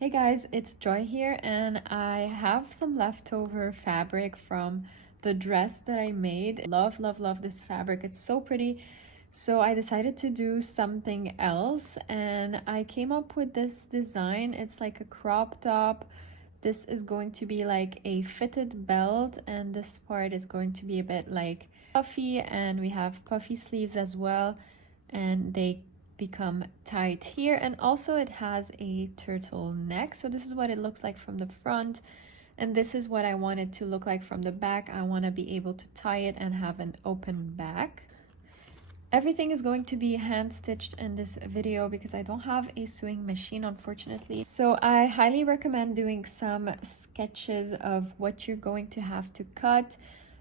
Hey guys, it's Joy here, and I have some leftover fabric from the dress that I made. Love, love, love this fabric. It's so pretty. So I decided to do something else, and I came up with this design. It's like a crop top. This is going to be like a fitted belt, and this part is going to be a bit like puffy, and we have puffy sleeves as well, and they become tight here. And also it has a turtleneck, so this is what it looks like from the front, and this is what I want it to look like from the back. I want to be able to tie it and have an open back. Everything is going to be hand stitched in this video because I don't have a sewing machine, unfortunately. So I highly recommend doing some sketches of what you're going to have to cut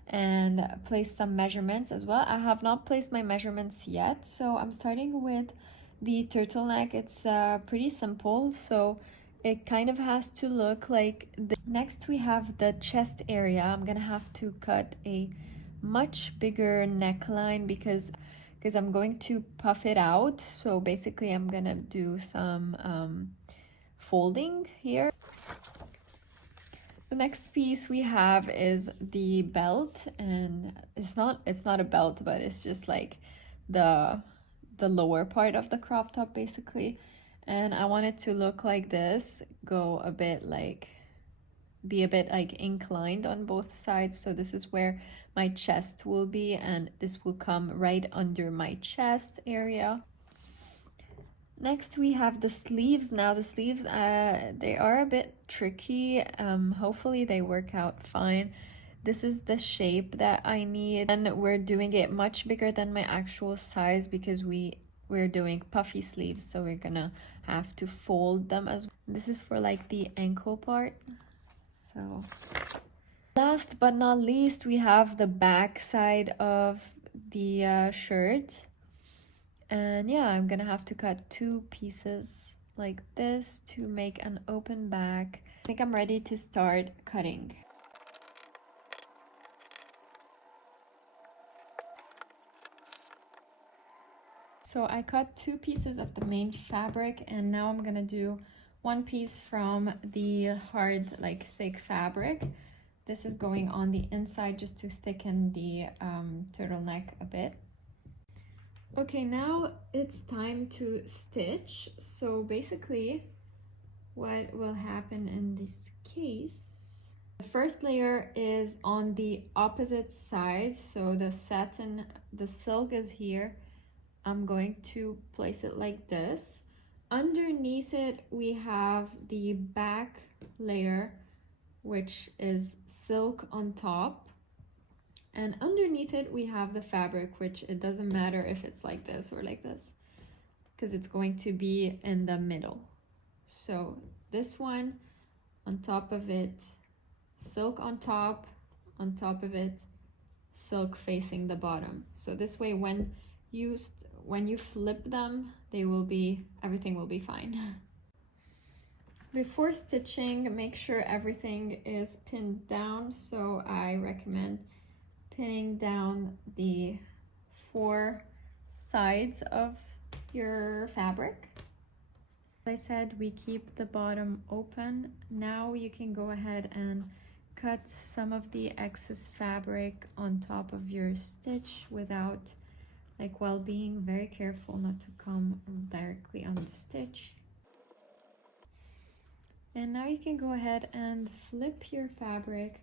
and place some measurements as well. I have not placed my measurements yet, so I'm starting with the turtleneck. It's pretty simple, so it kind of has to look like this. Next we have the chest area. I'm gonna have to cut a much bigger neckline because I'm going to puff it out. So basically I'm gonna do some folding here. The next piece we have is the belt, and it's not a belt, but it's just like the lower part of the crop top basically. And I want it to look like this, go a bit like, be a bit like inclined on both sides. So this is where my chest will be, and this will come right under my chest area. Next we have the sleeves. Now the sleeves, they are a bit tricky. Hopefully they work out fine. This is the shape that I need, and we're doing it much bigger than my actual size because we're doing puffy sleeves, so we're gonna have to fold them as well. This is for like the ankle part. So last but not least, we have the back side of the shirt. And yeah, I'm gonna have to cut two pieces like this to make an open back. I think I'm ready to start cutting. So I cut two pieces of the main fabric, and now I'm gonna do one piece from the hard, like thick fabric. This is going on the inside just to thicken the turtleneck a bit. Okay, now it's time to stitch. So basically what will happen in this case, the first layer is on the opposite side. So the satin, the silk is here. I'm going to place it like this. Underneath it, we have the back layer, which is silk on top. And underneath it, we have the fabric, which it doesn't matter if it's like this or like this, because it's going to be in the middle. So this one, on top of it, silk on top of it, silk facing the bottom. So this way, when you flip them, everything will be fine. Before stitching, make sure everything is pinned down. So I recommend pinning down the 4 sides of your fabric. As I said, we keep the bottom open. Now you can go ahead and cut some of the excess fabric on top of your stitch without, like, while being very careful not to come directly on the stitch. And now you can go ahead and flip your fabric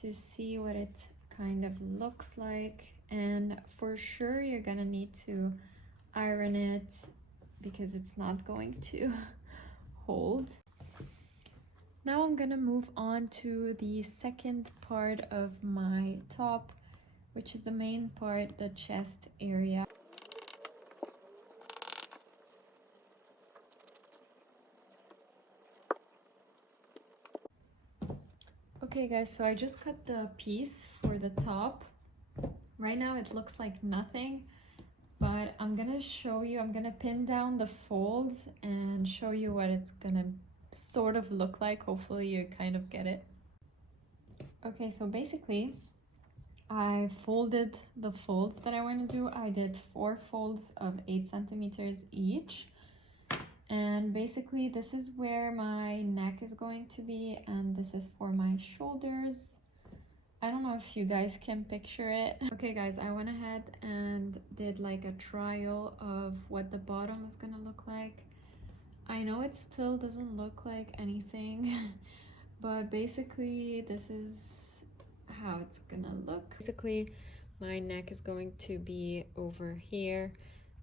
to see what it kind of looks like. And for sure you're gonna need to iron it because it's not going to hold. Now I'm gonna move on to the second part of my top, which is the main part, the chest area. Okay guys, so I just cut the piece for the top. Right now it looks like nothing, but I'm gonna show you, I'm gonna pin down the folds and show you what it's gonna sort of look like. Hopefully you kind of get it. Okay, so basically I folded the folds that I want to do. I did 4 folds of 8 centimeters each. And basically this is where my neck is going to be, and this is for my shoulders. I don't know if you guys can picture it. Okay guys, I went ahead and did like a trial of what the bottom is gonna look like. I know it still doesn't look like anything, but basically this is how it's gonna look. Basically, my neck is going to be over here.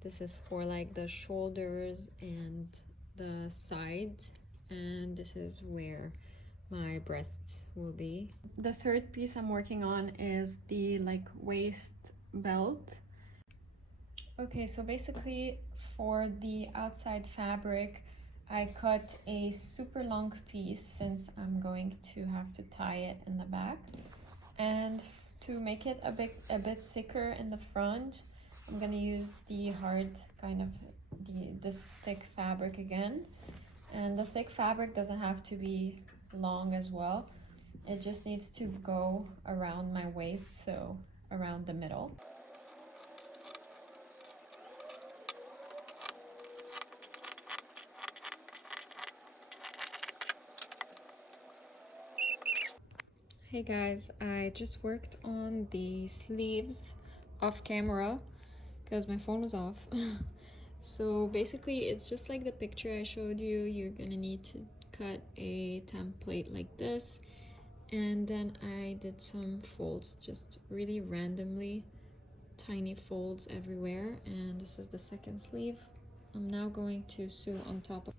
This is for like the shoulders and the sides, and this is where my breasts will be. The third piece I'm working on is the like waist belt. Okay, so basically for the outside fabric, I cut a super long piece since I'm going to have to tie it in the back. And to make it a bit thicker in the front, I'm gonna use the hard kind of this thick fabric again. And the thick fabric doesn't have to be long as well. It just needs to go around my waist, so around the middle. Hey guys, I just worked on the sleeves off camera because my phone was off. So basically it's just like the picture I showed you. You're gonna need to cut a template like this, and then I did some folds, just really randomly, tiny folds everywhere. And this is the second sleeve. I'm now going to sew on top of.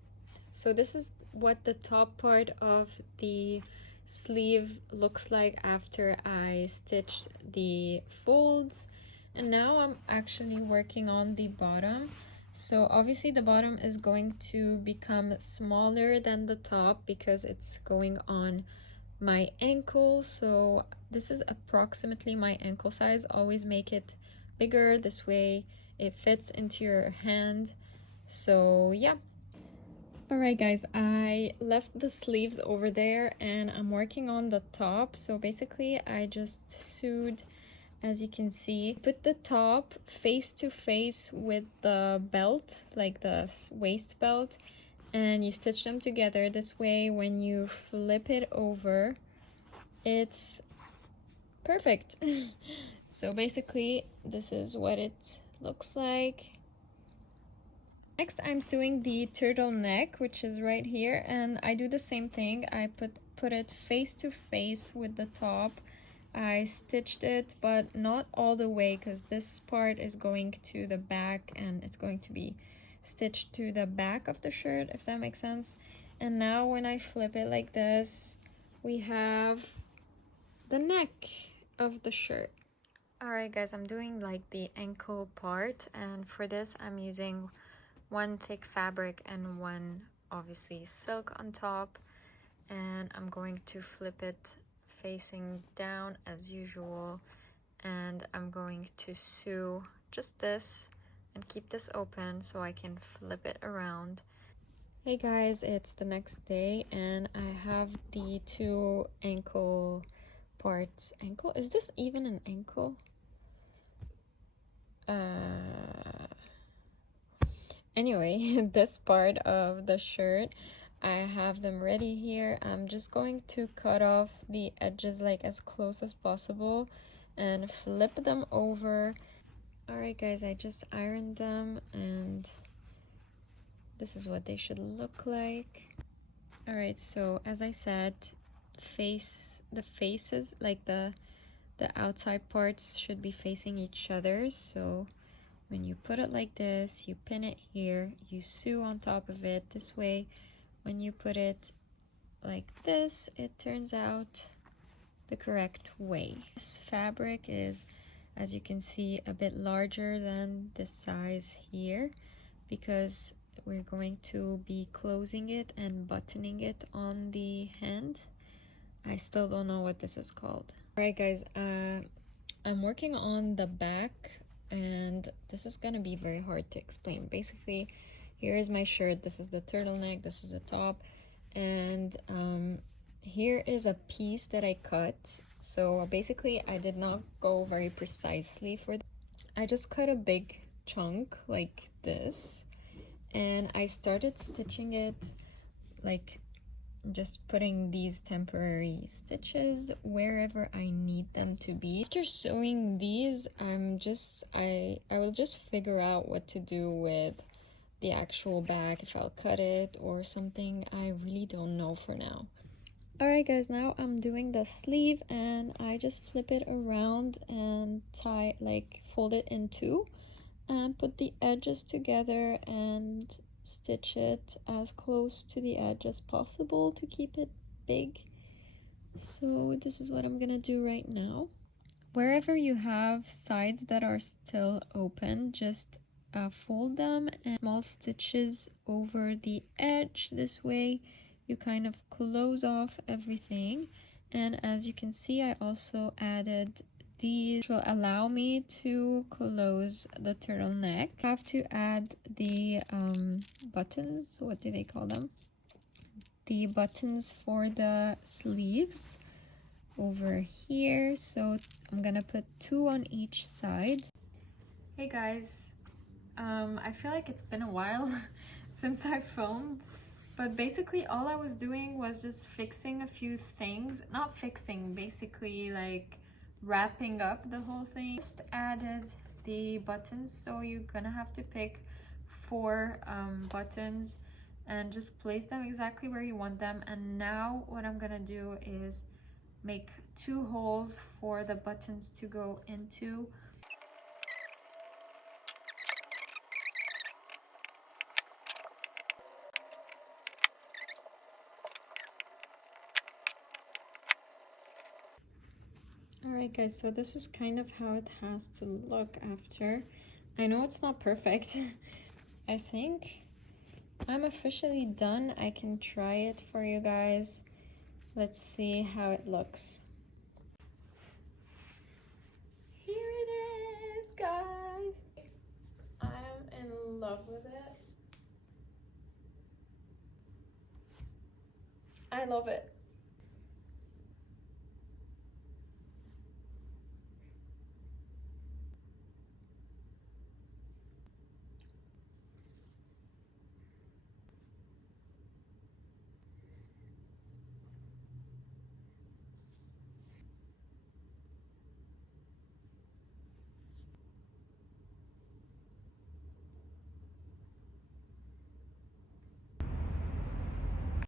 So this is what the top part of the sleeve looks like after I stitched the folds. And now I'm actually working on the bottom. So obviously the bottom is going to become smaller than the top because it's going on my ankle. So this is approximately my ankle size. Always make it bigger, this way it fits into your hand. So yeah. Alright guys, I left the sleeves over there and I'm working on the top. So basically I just sewed, as you can see, put the top face to face with the belt, like the waist belt, and you stitch them together. This way when you flip it over, it's perfect. So basically this is what it looks like. Next, I'm sewing the turtleneck, which is right here, and I do the same thing. I put it face to face with the top. I stitched it, but not all the way, because this part is going to the back and it's going to be stitched to the back of the shirt, if that makes sense. And now when I flip it like this, we have the neck of the shirt. Alright guys, I'm doing like the ankle part, and for this I'm using one thick fabric and one obviously silk on top, and I'm going to flip it facing down as usual, and I'm going to sew just this and keep this open so I can flip it around. Hey guys, it's the next day and I have the two ankle parts. Ankle? Is this even an ankle? Anyway, this part of the shirt, I have them ready here. I'm just going to cut off the edges like as close as possible and flip them over. Alright guys, I just ironed them and this is what they should look like. Alright, so as I said, the faces, like the outside parts should be facing each other. So when you put it like this, you pin it here, you sew on top of it. This way, when you put it like this, it turns out the correct way. This fabric is, as you can see, a bit larger than this size here because we're going to be closing it and buttoning it on the hand. I still don't know what this is called. Alright guys, I'm working on the back, and this is gonna be very hard to explain. Basically, here is my shirt. This is the turtleneck, this is the top, and here is a piece that I cut. So basically I did not go very precisely for I just cut a big chunk like this, and I started stitching it, like just putting these temporary stitches wherever I need them to be. After sewing these, I will just figure out what to do with the actual bag, if I'll cut it or something. I really don't know for now. Alright guys, now I'm doing the sleeve, and I just flip it around and fold it in two and put the edges together and stitch it as close to the edge as possible to keep it big. So this is what I'm gonna do right now. Wherever you have sides that are still open, just fold them and small stitches over the edge. This way you kind of close off everything. And as you can see, I also added these, which will allow me to close the turtleneck. I have to add the buttons. What do they call them? The buttons for the sleeves over here. So I'm gonna put 2 on each side. Hey guys, I feel like it's been a while since I filmed, but basically all I was doing was just fixing a few things. Not fixing, basically like wrapping up the whole thing. Just added the buttons, so you're gonna have to pick 4 buttons and just place them exactly where you want them. And now what I'm gonna do is make 2 holes for the buttons to go into. Alright guys, so this is kind of how it has to look after. I know it's not perfect. I think I'm officially done. I can try it for you guys. Let's see how it looks. Here it is, guys. I am in love with it. I love it.